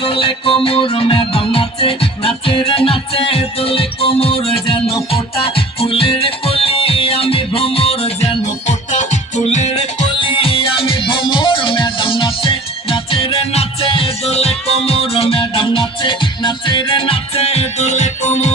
দোলে কোমর ম্যাডাম নাচে নাচে রে নাচে দোলে কোমর যেন ফোটা ফুলের কলি আমি ভ্রমর যেন ফোটা ফুলের কলি আমি ভ্রমর ম্যাডাম নাচে নাচে রে নাচে দোলে কোমর ম্যাডাম নাচে নাচে রে নাচে দোলে কোমর